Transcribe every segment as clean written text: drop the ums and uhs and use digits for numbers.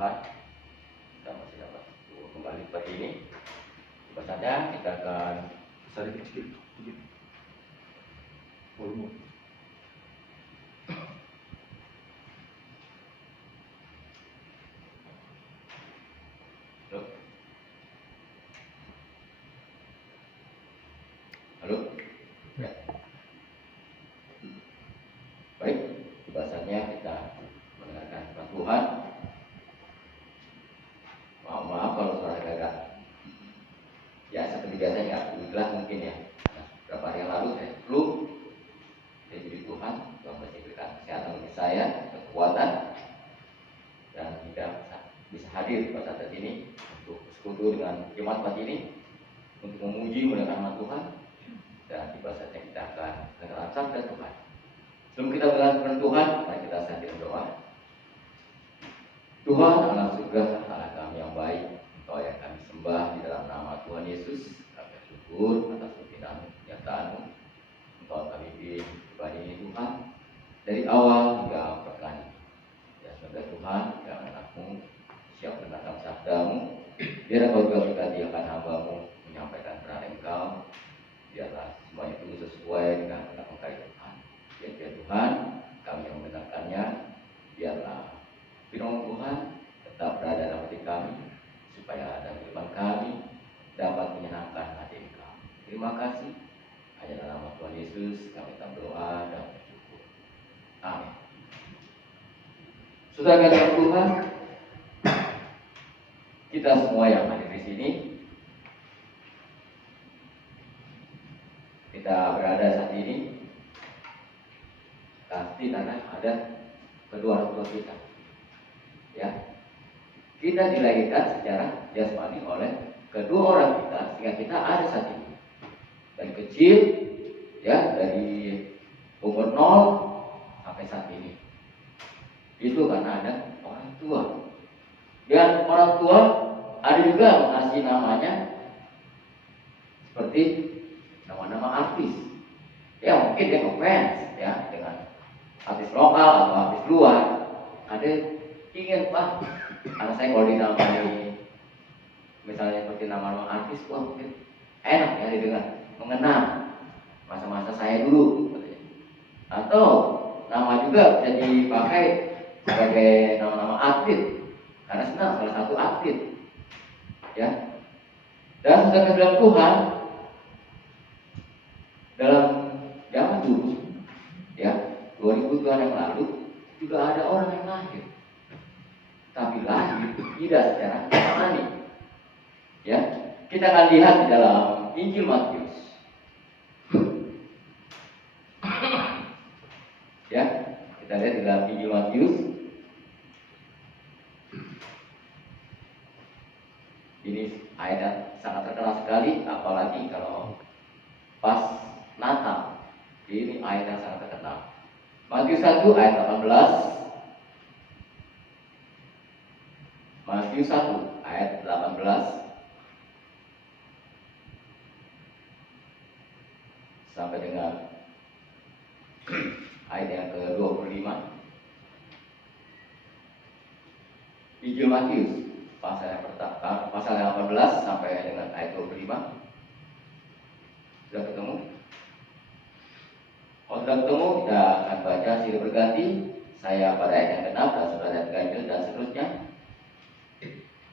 Tuhan, kita masih dapat kembali seperti ini. Bahasanya kita akan sedikit volume. Halo. Ya. Baik, bahasanya kita mendengarkan firman Tuhan. Maaf kalau suara agak ya seperti biasanya jelas mungkin ya. Beberapa hari yang lalu saya flu. Saya jadi Tuhan masih berikan kesehatan bagi saya, kekuatan, dan tidak bisa hadir pada saat ini untuk bersekutu dengan jemaat ini untuk memuji menggunakan nama Tuhan. Dan di bahasanya kita akan mendengar sabda Tuhan. Sebelum kita mendengar firman Tuhan, mari kita sambil berdoa. Tuhan Allah surga, Allah kami yang baik, Engkau yang kami sembah di dalam nama Tuhan Yesus. Kami bersyukur atas kenyataan-Mu. Engkau kami pilih pribadi ini Tuhan dari awal hingga pertengahan. Ya semoga Tuhan yang anak-Mu siap mendengarkan sabda-Mu. Biar Engkau juga berkati akan hamba-Mu menyampaikan peran Engkau. Biarlah semua itu sesuai dengan kehendak Tuhan. Biar Tuhan kami yang mendengarkannya, biarlah firman Tuhan tetap berada dalam hati kami, supaya dalam kehidupan kami dapat menyenangkan hati Engkau. Terima kasih. Hanya dalam nama Tuhan Yesus kami tetap berdoa dan bersyukur. Amin. Saudara dalam Tuhan, kita semua yang hadir di sini, kita berada saat ini pasti karena ada kedua orang tua kita. Ya, kita dilahirkan secara jasmani oleh kedua orang kita sehingga kita ada saat ini. Dari kecil, ya dari umur 0 sampai saat ini. Itu karena ada orang tua. Dan orang tua ada juga mengasih namanya seperti nama-nama artis. Ya mungkin dia ngefans ya dengan artis lokal atau artis luar. Ada ingin anak saya kalau dinamai misalnya seperti nama-nama artis, mungkin enak ya didengar, mengenang masa-masa saya dulu. Atau nama juga bisa dipakai sebagai nama-nama atlet, karena senang salah satu atlet. Ya. Dan sesuai dalam Tuhan, dalam zaman dulu, ya 2000 tahun yang lalu juga ada orang yang lahir, tapi lahir tidak secara jasmani. Ya, kita akan lihat di dalam Injil Matius. Ya, kita lihat di dalam Injil Matius. Ini ayat sangat terkenal sekali, apalagi kalau pas Natal. Ini ayat yang sangat terkenal. Matius 1 ayat 18. Matius 1 ayat 18 sampai dengan ayat yang ke-25. Injil Matius pasal yang pertama, pasal yang 18 sampai dengan ayat 25. Sudah ketemu? Kalau sudah ketemu, kita akan baca silih berganti. Saya pada ayat yang ke-6 dan saudara ayat ganjil dan seterusnya.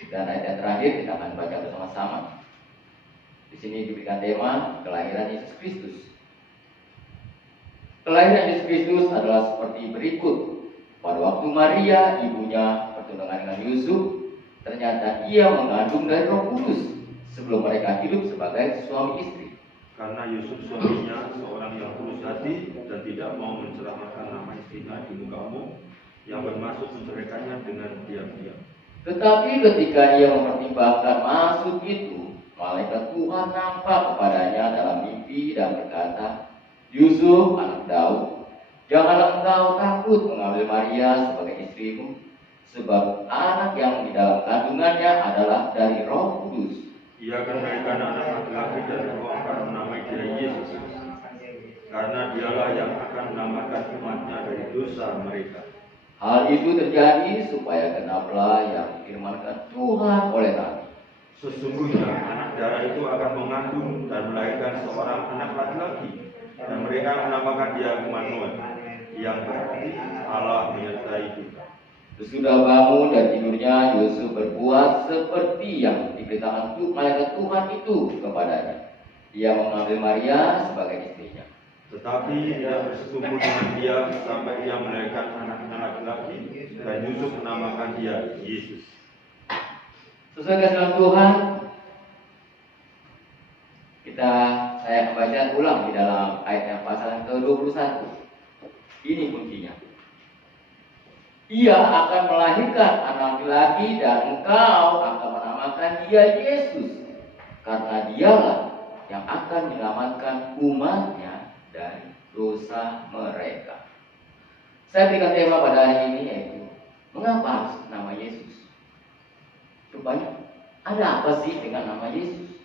Dan ayat yang terakhir kita akan baca bersama-sama. Di sini diberikan tema kelahiran Yesus Kristus. Kelahiran Yesus Kristus adalah seperti berikut. Pada waktu Maria, ibunya bertunangan dengan Yusuf, ternyata ia mengandung dari Roh Kudus sebelum mereka hidup sebagai suami istri. Karena Yusuf suaminya seorang yang tulus hati dan tidak mau menceramakan nama istrinya di muka umum, yang bermaksud menceraikannya dengan diam-diam. Tetapi ketika ia mempertimbangkan maksud itu, malaikat Tuhan nampak kepadanya dalam mimpi dan berkata, Yusuf, anak Daud, janganlah engkau takut mengambil Maria sebagai istrimu, sebab anak yang di dalam kandungannya adalah dari Roh Kudus. Ia akan melahirkan anak laki-laki dan engkau akan menamai dia Yesus, karena dialah yang akan menyelamatkan umatnya dari dosa mereka. Hal itu terjadi supaya genap genaplah yang difirmankan Tuhan oleh Nabi. Sesungguhnya anak darah itu akan mengandung dan melahirkan seorang anak laki-laki, dan mereka menamakan dia Immanuel, yang berarti Allah menyertai kita. Sesudah bangun dan tidurnya, Yusuf berbuat seperti yang diberitakan malaikat Tuhan itu kepadanya. Dia mengambil Maria sebagai istrinya. Tetapi tidak bersetubuh dengan dia sampai ia melahirkan anaknya laki-laki, dan Yusuf menamakan dia Yesus. Sesuai kehendak Tuhan, saya membaca ulang di dalam ayat yang pasal yang ke-21. Ini kuncinya. Ia akan melahirkan anak laki-laki dan engkau akan menamakan dia Yesus, karena dialah yang akan menyelamatkan umatnya dari dosa mereka. Saya berikan tema pada hari ini yaitu mengapa harus nama Yesus? Rupanya ada apa sih dengan nama Yesus?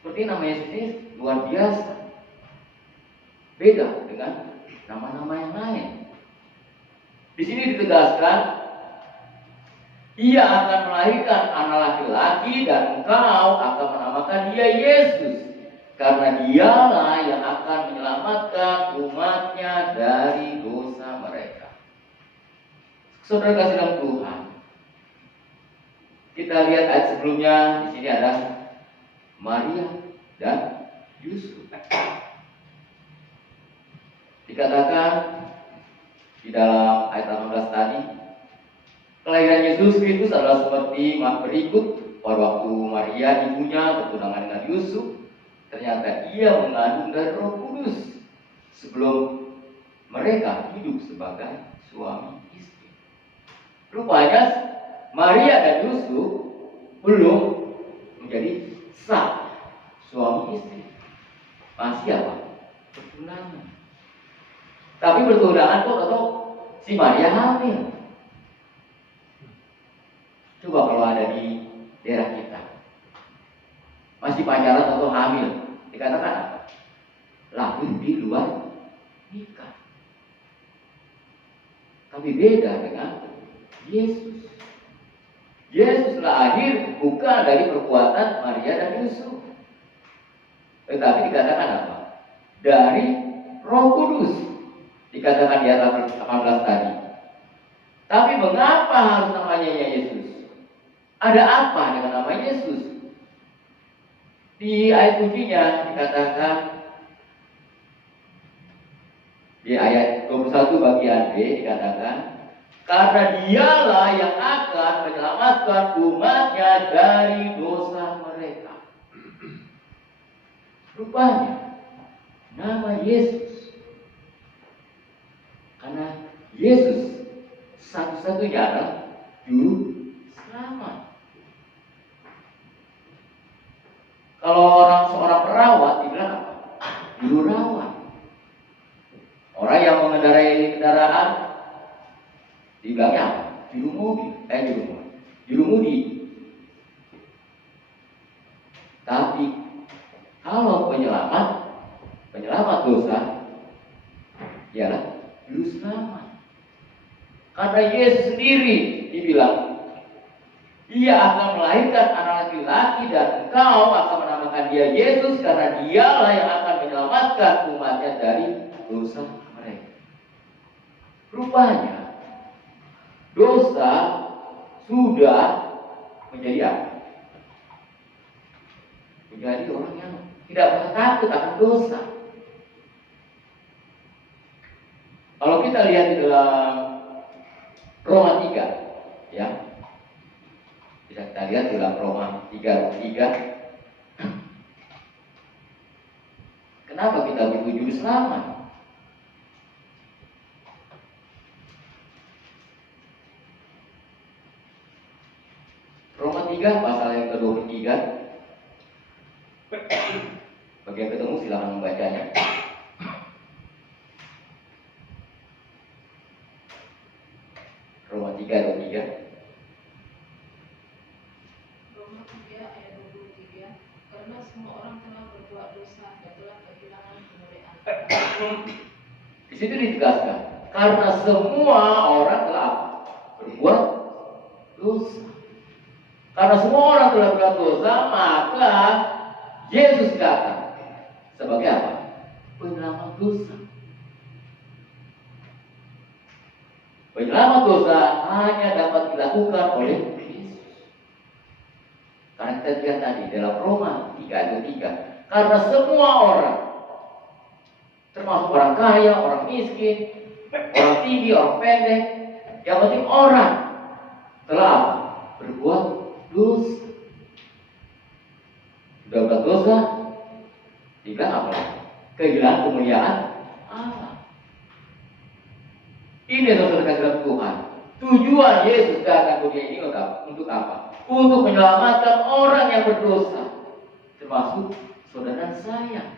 Seperti nama Yesus ini luar biasa, beda dengan nama-nama yang lain. Di sini ditegaskan, ia akan melahirkan anak laki-laki dan engkau akan menamakan dia Yesus, karena dialah yang akan menyelamatkan umatnya dari dosa mereka. Saudara kasih dalam Tuhan, kita lihat ayat sebelumnya. Di sini ada Maria dan Yusuf. Dikatakan di dalam ayat 18 tadi, kelahiran Yesus Kristus adalah seperti berikut. Pada waktu Maria ibunya bertunangan dengan Yusuf, ternyata ia mengandung dari Roh Kudus sebelum mereka hidup sebagai suami istri. Rupanya Maria dan Yusuf belum menjadi sah suami istri, masih apa? Bertunangan. Tapi bertunangan kok atau si Maria hamil. Coba kalau ada di daerah kita, masih pacaran atau hamil, dikatakan apa? Lahir di luar nikah. Tapi beda dengan Yesus. Yesus lahir bukan dari perbuatan Maria dan Yusuf, tetapi dikatakan apa? Dari Roh Kudus. Dikatakan di atas 18 tadi. Tapi mengapa harus namanya Yesus? Ada apa dengan nama Yesus? Di ayat kuncinya dikatakan, di ayat 21 bagian B dikatakan, karena dialah yang akan menyelamatkan umatnya dari dosa mereka. Rupanya nama Yesus, karena Yesus satu-satunya adalah juru selamat. Kalau seorang perawat dibilang apa? Juru rawat. Orang yang mengendarai kendaraan dibilangnya apa? Juru mobil, juru mudi. Tapi kalau penyelamat dosa, ialah juru selamat. Karena Yesus sendiri dibilang, ia akan melahirkan anak laki-laki dan engkau akan menamakan dia Yesus, karena dialah yang akan menyelamatkan umatnya dari dosa mereka. Rupanya dosa sudah menjadi apa? Menjadi orang yang tidak pernah takut akan dosa. Kalau kita lihat di dalam Roma 3, ya, bisa kita lihat di dalam Roma 3. Kenapa kita butuh juru selamat? Roma 3 pasal yang ke-23. Bagi yang ketemu silakan membacanya. Roma 3:23. Roma 3 ayat 23. Karena semua orang telah berbuat dosa dan telah kehilangan kemuliaan Allah. Di situ ditegaskan, karena semua orang telah berbuat dosa. Karena semua orang telah berbuat dosa, maka Yesus datang sebagai apa? Penyelamat dosa. Penyelamat dosa hanya dapat dilakukan oleh Yesus. Karena kita lihat tadi dalam Roma 3 ayat 3, karena semua orang, termasuk orang kaya, orang miskin, orang tinggi, orang pendek, yang penting orang telah berbuat dosa. Sudah berbuat dosa, dibilang apa? Kehilangan kemuliaan Allah. Ini saudara kasih Tuhan. Tujuan Yesus datang ke dunia ini untuk apa? Untuk menyelamatkan orang yang berdosa, termasuk saudara saya.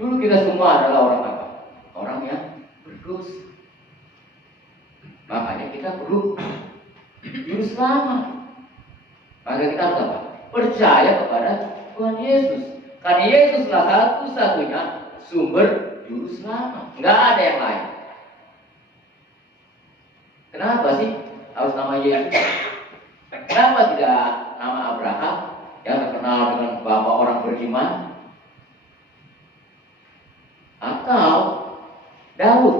Dulu kita semua adalah orang apa? Orang yang berdosa. Makanya kita perlu juru selamat. Maka kita harus apa? Percaya kepada Tuhan Yesus. Karena Yesuslah satu-satunya sumber juru selamat. Nggak ada yang lain. Kenapa sih harus nama Yesus? Kenapa tidak nama Abraham yang terkenal dengan bapak orang beriman? Atau Daud?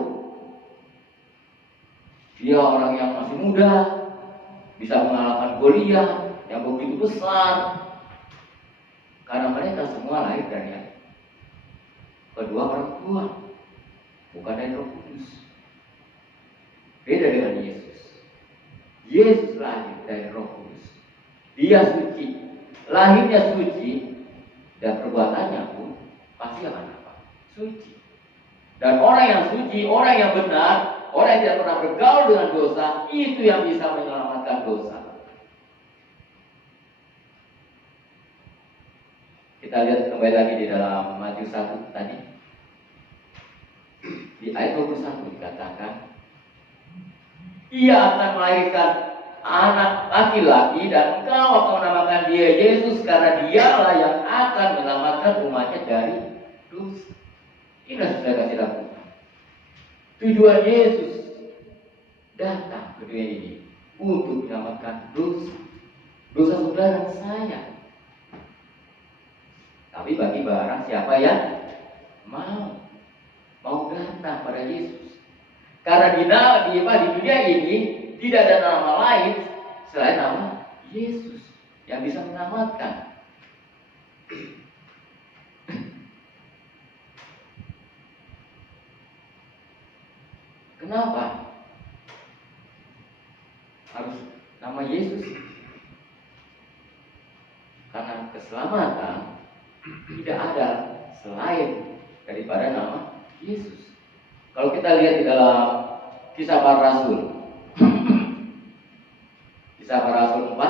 Dia orang yang masih muda, bisa mengalahkan Goliat yang begitu besar. Karena mereka semua lahir dari kedua orang tua, bukan dari Roh Kudus. Beda dengan Yesus. Yesus lahir dari Roh Kudus. Dia suci, lahirnya suci, dan perbuatannya pun pasti akan apa? Suci. Dan orang yang suci, orang yang benar, orang yang tidak pernah bergaul dengan dosa, itu yang bisa menyelamatkan dosa. Kita lihat kembali lagi di dalam Matius 1 tadi. Di ayat 21 dikatakan, ia akan melahirkan anak laki-laki dan engkau akan menamakan dia Yesus, karena dialah yang akan menyelamatkan umatnya dari dosa. Inilah sudah kasih lakukan. Tujuan Yesus datang ke dunia ini untuk menyelamatkan dosa. Dosa saudara dan saya. Tapi bagi barang siapa yang mau datang pada Yesus. Karena di dunia ini tidak ada nama lain selain nama Yesus yang bisa menyelamatkan. Kenapa harus nama Yesus? Karena keselamatan tidak ada selain daripada nama Yesus. Kalau kita lihat di dalam Kisah Para Rasul, Kisah Para Rasul 4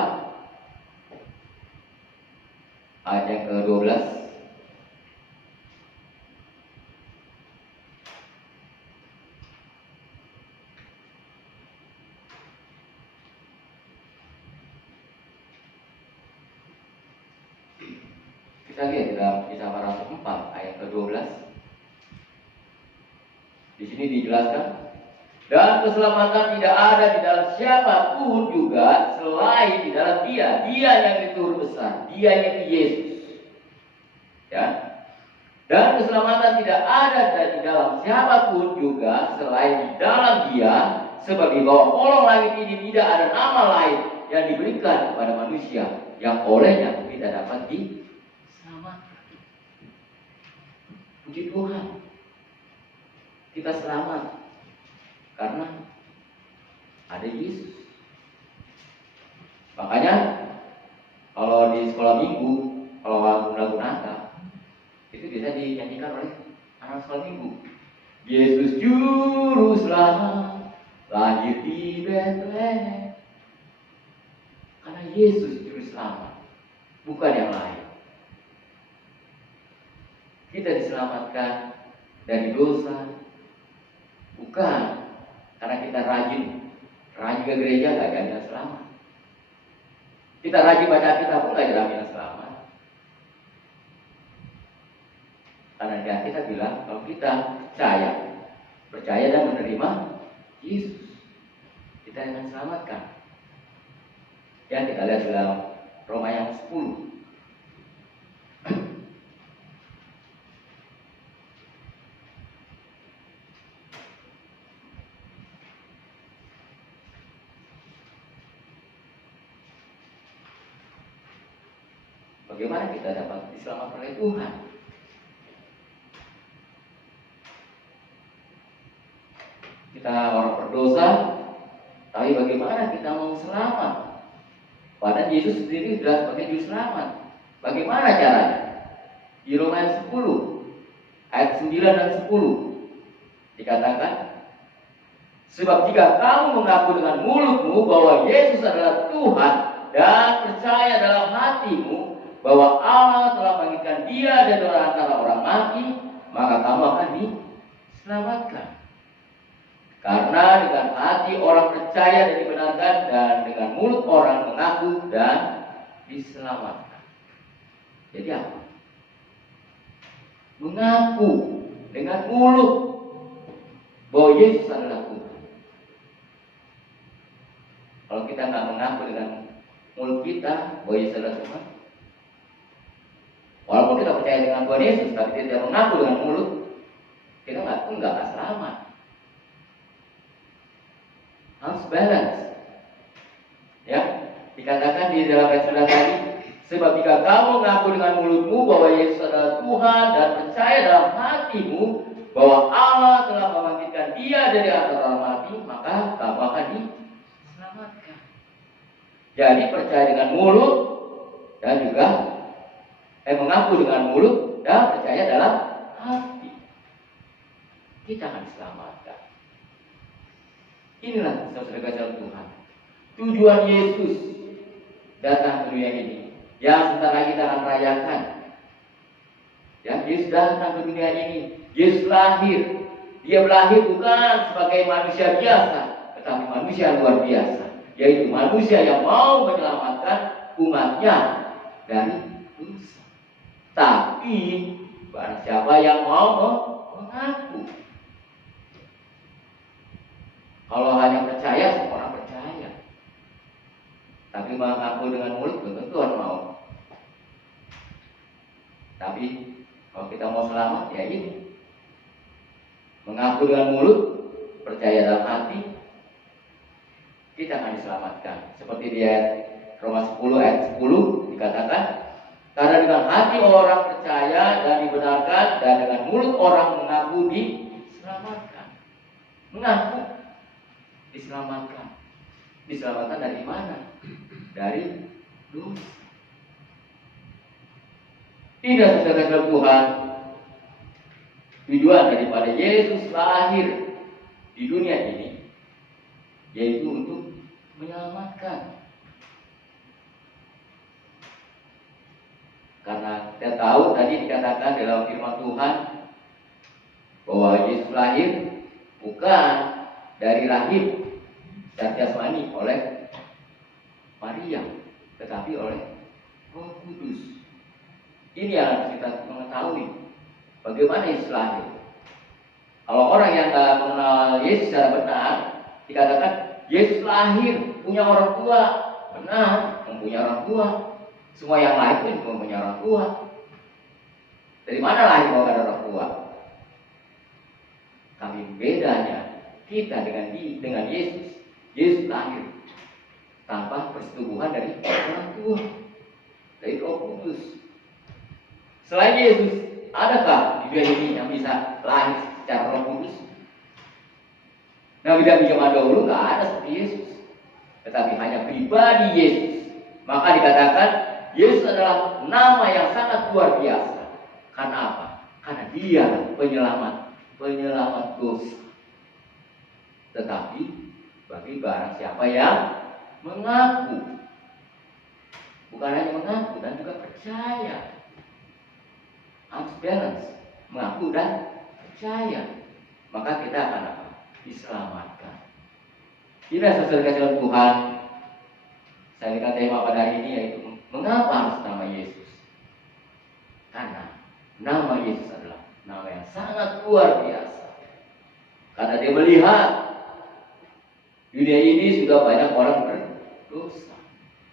ayat yang ke-12, kita lihat di dalam Kisah Para Rasul 4 ayat ke-12. Di sini dijelaskan, dan keselamatan tidak ada di dalam siapapun juga selain di dalam Dia. Dia yang itu besar, Dia yang itu Yesus. Ya. Dan keselamatan tidak ada di dalam siapapun juga selain di dalam Dia, sebab di bawah kolong langit ini tidak ada nama lain yang diberikan kepada manusia yang olehnya kita dapat diselamatkan. Puji Tuhan, kita selamat karena ada Yesus. Makanya kalau di sekolah minggu, kalau lagu Natal, itu bisa dinyanyikan oleh anak sekolah minggu. Yesus Juru Selamat lahir di Betlehem. Karena Yesus Juru Selamat, bukan yang lain. Kita diselamatkan dari dosa, bukan karena kita rajin ke gereja gak jaminan selamat. Kita rajin baca kitab pun gak jaminan selamat. Karena dia kita bilang kalau kita percaya dan menerima Yesus. Yesus, kita akan selamatkan. Ya, kita lihat dalam Roma yang 10. Bagaimana kita dapat diselamatkan oleh Tuhan? Kita orang berdosa, tapi bagaimana kita mau selamat? Padahal Yesus sendiri sudah sebagai juru selamat. Bagaimana caranya? Di Roma 10 ayat 9 dan 10 dikatakan, sebab jika kamu mengaku dengan mulutmu bahwa Yesus adalah Tuhan dan percaya dalam hatimu bahwa Allah telah membangkitkan Dia dari antara orang mati, maka kamu akan diselamatkan. Karena dengan hati orang percaya dan dibenarkan, dan dengan mulut orang mengaku dan diselamatkan. Jadi apa? Mengaku dengan mulut bahwa Yesus adalah Tuhan. Kalau kita nggak mengaku dengan mulut kita bahwa Yesus adalah Tuhan, walaupun kita percaya dengan Tuhan Yesus, tapi kita tidak mengaku dengan mulut, kita nggak akan selamat. Harus balance. Ya, dikatakan di dalam ayat sudah tadi, sebab jika kamu mengaku dengan mulutmu bahwa Yesus adalah Tuhan dan percaya dalam hatimu bahwa Allah telah membangkitkan Dia dari antara orang mati, maka kamu akan diselamatkan. Jadi percaya dengan mulut dan juga mengaku dengan mulut dan percaya dalam hati, kita akan diselamatkan. Inilah saudara-saudara Tuhan, tujuan Yesus datang ke dunia ini, yang sebentar lagi kita akan rayakan. Ya, Yesus datang ke dunia ini, Yesus lahir. Dia lahir bukan sebagai manusia biasa, tetapi manusia luar biasa, yaitu manusia yang mau menyelamatkan umatnya dari dosa. Tapi barang siapa yang mau mengaku. Kalau hanya percaya, semua orang percaya. Tapi mengaku dengan mulut belum tentu orang mau. Tapi kalau kita mau selamat, ya ini. Mengaku dengan mulut, percaya dalam hati, kita akan diselamatkan. Seperti di ayat Roma 10 ayat 10 dikatakan, karena dengan hati orang percaya dan dibenarkan, dan dengan mulut orang mengaku diselamatkan. Mengaku diselamatkan. Diselamatkan dari mana? Dari dosa. Tidak, saudara-saudara Tuhan, tujuan daripada Yesus lahir di dunia ini yaitu untuk menyelamatkan. Karena kita tahu tadi dikatakan dalam firman Tuhan bahwa Yesus lahir bukan dari rahim dan jasmani oleh Maria, tetapi oleh Roh Kudus. Ini yang harus kita mengetahui bagaimana Yesus lahir. Kalau orang yang tidak mengenal Yesus secara benar, dikatakan Yesus lahir punya orang tua. Benar, mempunyai orang tua. Semua yang lahir pun mempunyai orang tua. Dari mana lahir kalau ada orang tua? Tapi bedanya kita dengan Yesus. Yesus lahir tanpa persetubuhan dari orang tua, dari Roh Kudus. Selain Yesus, adakah di dunia ini yang bisa lahir secara Roh Kudus? Nabi-nabi zaman dahulu nggak ada seperti Yesus, tetapi hanya pribadi Yesus. Maka dikatakan Yesus adalah nama yang sangat luar biasa. Karena apa? Karena Dia penyelamat dosa. Tetapi bagi barang siapa yang mengaku, bukan hanya mengaku dan juga percaya, harus balance, mengaku dan percaya, maka kita akan apa? Diselamatkan. Tidak, saudara-saudara Tuhan, saya berikan tema pada hari ini yaitu mengapa harus nama Yesus? Karena nama Yesus adalah nama yang sangat luar biasa. Karena Dia melihat Dunia ini sudah banyak orang berdosa.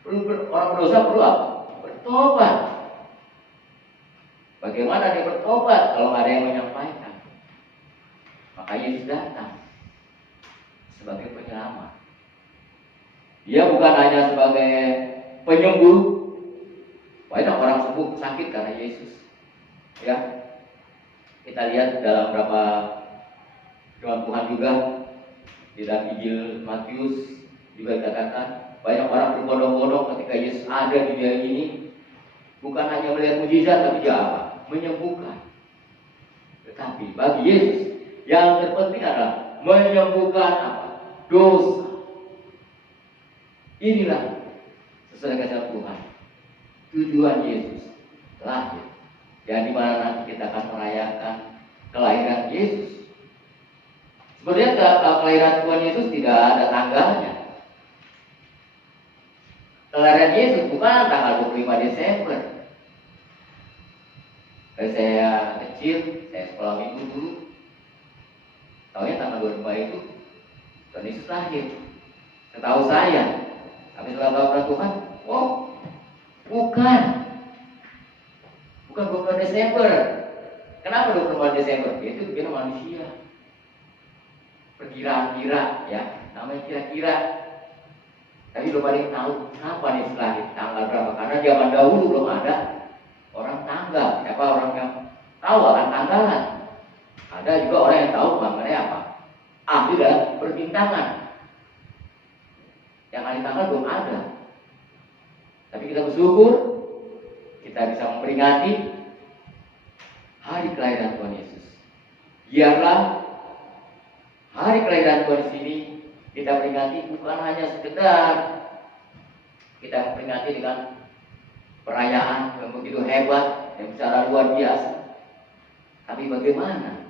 Orang berdosa perlu apa? Bertobat. Bagaimana dia bertobat kalau nggak ada yang menyampaikan? Maka Yesus datang sebagai penyelamat. Dia bukan hanya sebagai penyembuh. Banyak orang sembuh sakit karena Yesus. Ya, kita lihat dalam beberapa firman Tuhan juga di dalam Injil Matius juga dikatakan banyak orang berbondong-bondong ketika Yesus ada di dunia ini, bukan hanya melihat mujizat tapi juga apa? Menyembuhkan. Tetapi bagi Yesus yang terpenting adalah menyembuhkan apa? Dosa. Inilah sesuai kehendak Tuhan. Tujuan Yesus lahir. Dan di mana nanti kita akan merayakan kelahiran Yesus. Sebenarnya kelahiran Tuhan Yesus tidak ada tanggalnya. Kelahiran Yesus bukan tanggal 25 Desember. Dari saya kecil, saya sekolah minggu dulu, tahunya tanggal 25 itu Tuhan Yesus lahir. Setahu saya, tapi setelah tahu Tuhan, oh bukan 22 Desember. Kenapa 22 Desember? Itu bikin manusia. Perkiraan-kira, ya, namanya kira-kira. Tapi belum ada yang tahu kapan Yesus lahir, tanggal berapa. Karena zaman dahulu belum ada orang tanggal. Siapa orang yang tahu akan tanggalan? Ada juga orang yang tahu mengenai apa? Ambil dalam perbintangan. Yang hari tanggal belum ada. Tapi kita bersyukur kita bisa memperingati hari kelahiran Tuhan Yesus. Biarlah hari kelahiran Tuhan di sini kita peringati bukan hanya sekedar kita memperingati dengan perayaan yang begitu hebat, yang secara luar biasa. Tapi bagaimana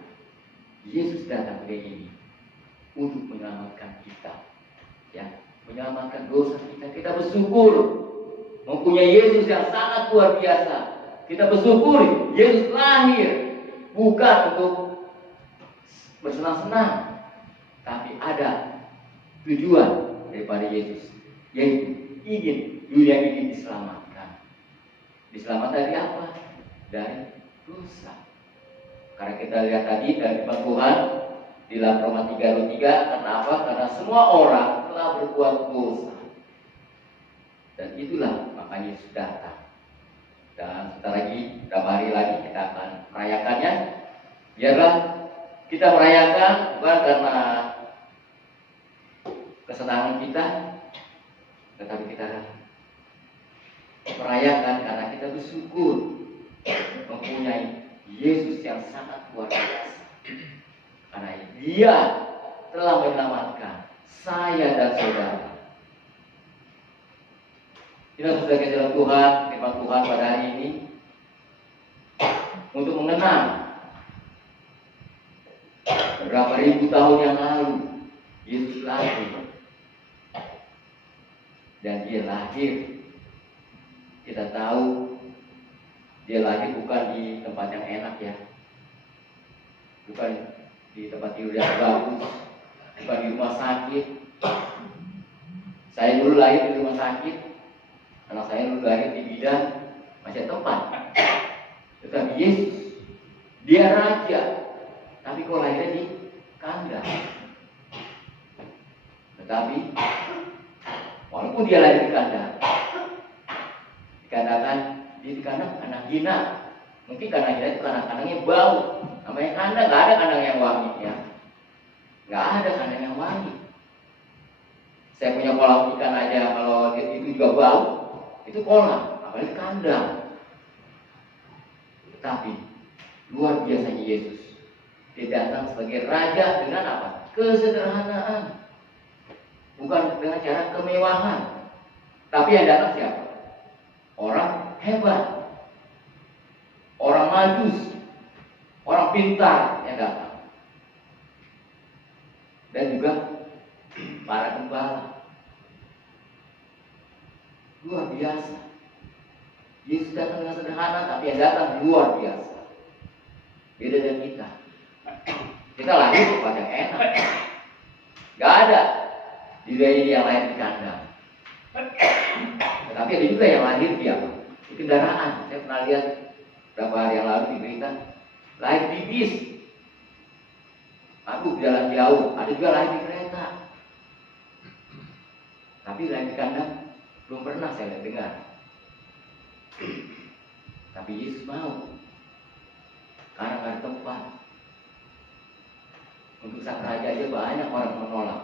Yesus datang ke ini untuk menyelamatkan kita, ya, menyelamatkan dosa kita. Kita bersyukur mempunyai Yesus yang sangat luar biasa. Kita bersyukur Yesus lahir bukan untuk bersenang-senang, tapi ada tujuan daripada Yesus, yaitu ingin dunia ini diselamatkan. Diselamatkan dari apa? Dari dosa. Karena kita lihat tadi dari firman Tuhan di dalam Roma 3:3, kenapa? Karena semua orang telah berbuat dosa. Dan itulah makanya Yesus datang. Dan sebentar lagi, beberapa hari lagi kita akan merayakannya. Biarlah kita merayakan bukan karena kesenangan kita, tetapi kita merayakan karena kita bersyukur mempunyai Yesus yang sangat luar biasa. Karena Dia telah menyelamatkan saya dan saudara. Kita sudah kejalan Tuhan, firman Tuhan pada hari ini untuk mengenang berapa ribu tahun yang lalu Yesus lahir. Dan Dia lahir, kita tahu Dia lahir bukan di tempat yang enak, ya, bukan di tempat tidur yang bagus, bukan di rumah sakit. Saya dulu lahir di rumah sakit, anak saya dulu lahir di bidan, masih ada tempat. Tetapi Yesus, Dia raja, tapi kok lahirnya di kandang. Tetapi walaupun Dia lahir di kandang, dikatakan dia di kandang anak hina. Mungkin karena hina itu karena kandangnya bau. Namanya kandang, nggak ada kandang yang wangi, ya. Nggak ada kandang yang wangi. Saya punya kolam ikan aja, kalau itu juga bau, itu kolam, apalagi kandang. Tetapi luar biasanya Yesus, Dia datang sebagai raja dengan apa? Kesederhanaan. Bukan dengan cara kemewahan. Tapi yang datang siapa? Orang hebat, orang majus, orang pintar yang datang. Dan juga para gembala. Luar biasa. Yesus datang dengan sederhana, tapi yang datang luar biasa. Beda dengan kita. Kita lahir tempat yang enak. Gak ada Dia ini yang lahir di kandang. Tetapi ada juga yang lahir di apa? Di kendaraan. Saya pernah lihat beberapa hari yang lalu di berita, lahir di bis. Aku jalan jauh, ada juga lahir di kereta. Tapi lahir di kandang belum pernah saya dengar. Tapi Yesus mau, karena ada tempat. Untuk sang raja aja banyak orang menolak.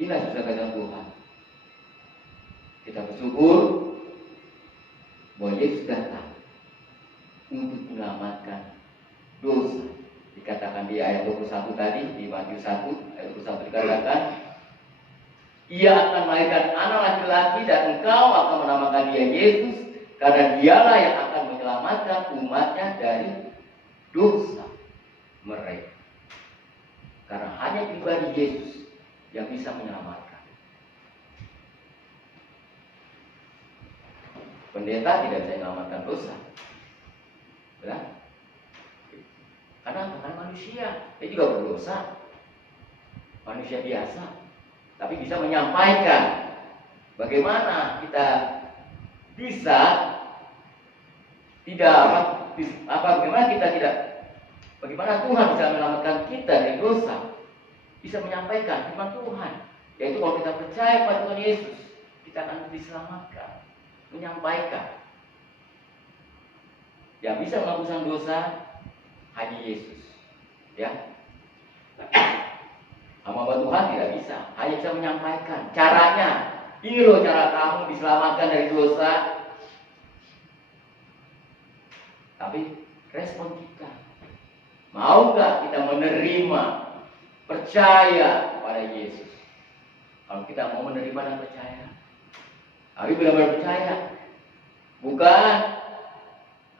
Inilah susah kata Tuhan. Kita bersyukur bahwa Yesus datang untuk menyelamatkan dosa. Dikatakan di ayat 21 tadi, di Matius 1 ayat 21 dikatakan, Ia akan melahirkan anak laki-laki dan engkau akan menamakan dia Yesus, karena dialah yang akan menyelamatkan umatnya dari dosa mereka. Karena hanya pribadi Yesus yang bisa menyelamatkan. Pendeta tidak bisa menyelamatkan dosa. Benar? Karena bukan manusia, dia juga berdosa. Manusia biasa, tapi bisa menyampaikan bagaimana kita bisa bagaimana Tuhan bisa menyelamatkan kita dari dosa, bisa menyampaikan firman Tuhan, yaitu kalau kita percaya pada Tuhan Yesus, kita akan diselamatkan, menyampaikan. Yang bisa menghapuskan dosa hanya Yesus, ya. Hamba Tuhan tidak bisa, hanya bisa menyampaikan caranya. Ini loh cara kamu diselamatkan dari dosa. Tapi respon kita, mau nggak kita menerima, percaya pada Yesus? Kalau kita mau menerima dan percaya, tapi benar-benar percaya, bukan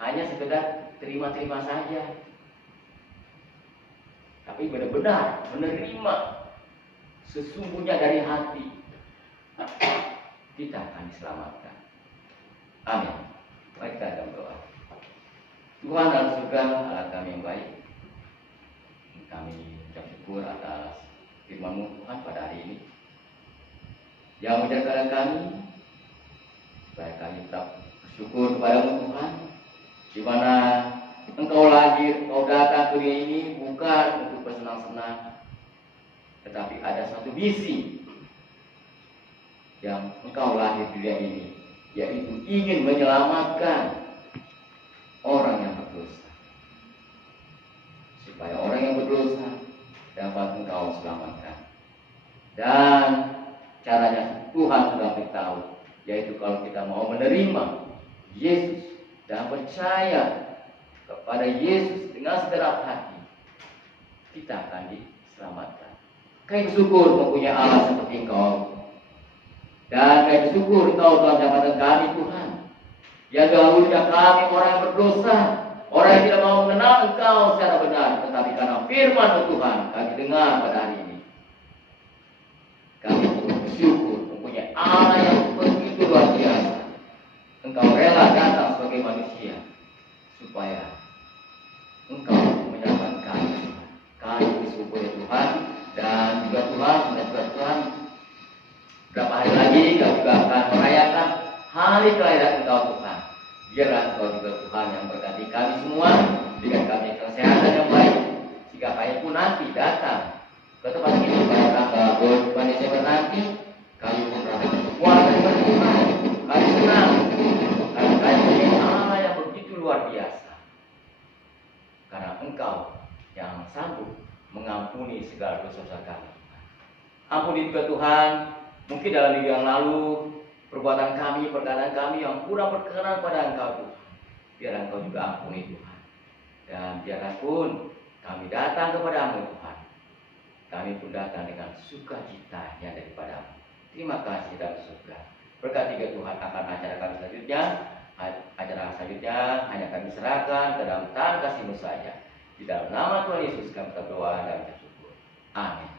hanya sekedar terima-terima saja, tapi benar-benar menerima sesungguhnya dari hati, kita akan diselamatkan. Amin. Mari kita akan berdoa. Tuhan dalam surga, Allah kami yang baik, kami ucap syukur atas firman-Mu Tuhan pada hari ini, yang menjaga kami supaya kami tetap bersyukur kepada-Mu Tuhan, di mana Engkau lahir, Engkau datang ke dunia ini bukan untuk bersenang-senang, tetapi ada satu misi yang Engkau lahir di dunia ini, yaitu ingin menyelamatkan orang yang berdosa, supaya orang yang berdosa dapat Engkau selamatkan. Dan caranya Tuhan sudah beritahu, yaitu kalau kita mau menerima Yesus dan percaya kepada Yesus dengan segenap hati, kita akan diselamatkan. Kami bersyukur mempunyai Allah seperti Engkau, dan kami bersyukur Engkau telah menyelamatkan kami Tuhan, yang dahulunya kami orang yang berdosa, orang yang tidak mau mengenal Engkau secara benar, tetapi karena firman Tuhan kami dengar pada hari ini, kami bersyukur mempunyai Allah yang begitu luar biasa. Engkau rela datang sebagai manusia supaya Engkau menyelamatkan kami. Kami bersyukur ya Tuhan, dan juga Tuhan, berapa hari lagi kami juga akan merayakan hari kelahiran Engkau Tuhan. Biarlah Engkau juga Tuhan yang berkati kami semua, berikan kami kesehatan yang baik, jika kami pun nanti datang ke tempat ini pada tanggal 2 Desember nanti, kami pun merasa berkuasa dari Tuhan. Kami senang karena kami punya Allah yang begitu luar biasa, karena Engkau yang sanggup mengampuni segala dosa-dosa kami. Ampuni juga Tuhan, mungkin dalam minggu yang lalu perbuatan kami, perkataan kami yang kurang berkenan pada Engkau Tuhan, biar Engkau juga ampuni Tuhan. Dan biarlah pun kami datang kepadamu Tuhan, kami pun datang dengan sukacita yang daripada-Mu. Terima kasih dalam surga. Berkati Tuhan akan acara kami selanjutnya. Acara selanjutnya hanya kami serahkan ke dalam tangan kasih-Mu saja. Di dalam nama Tuhan Yesus kami berdoa dan bersyukur. Amin.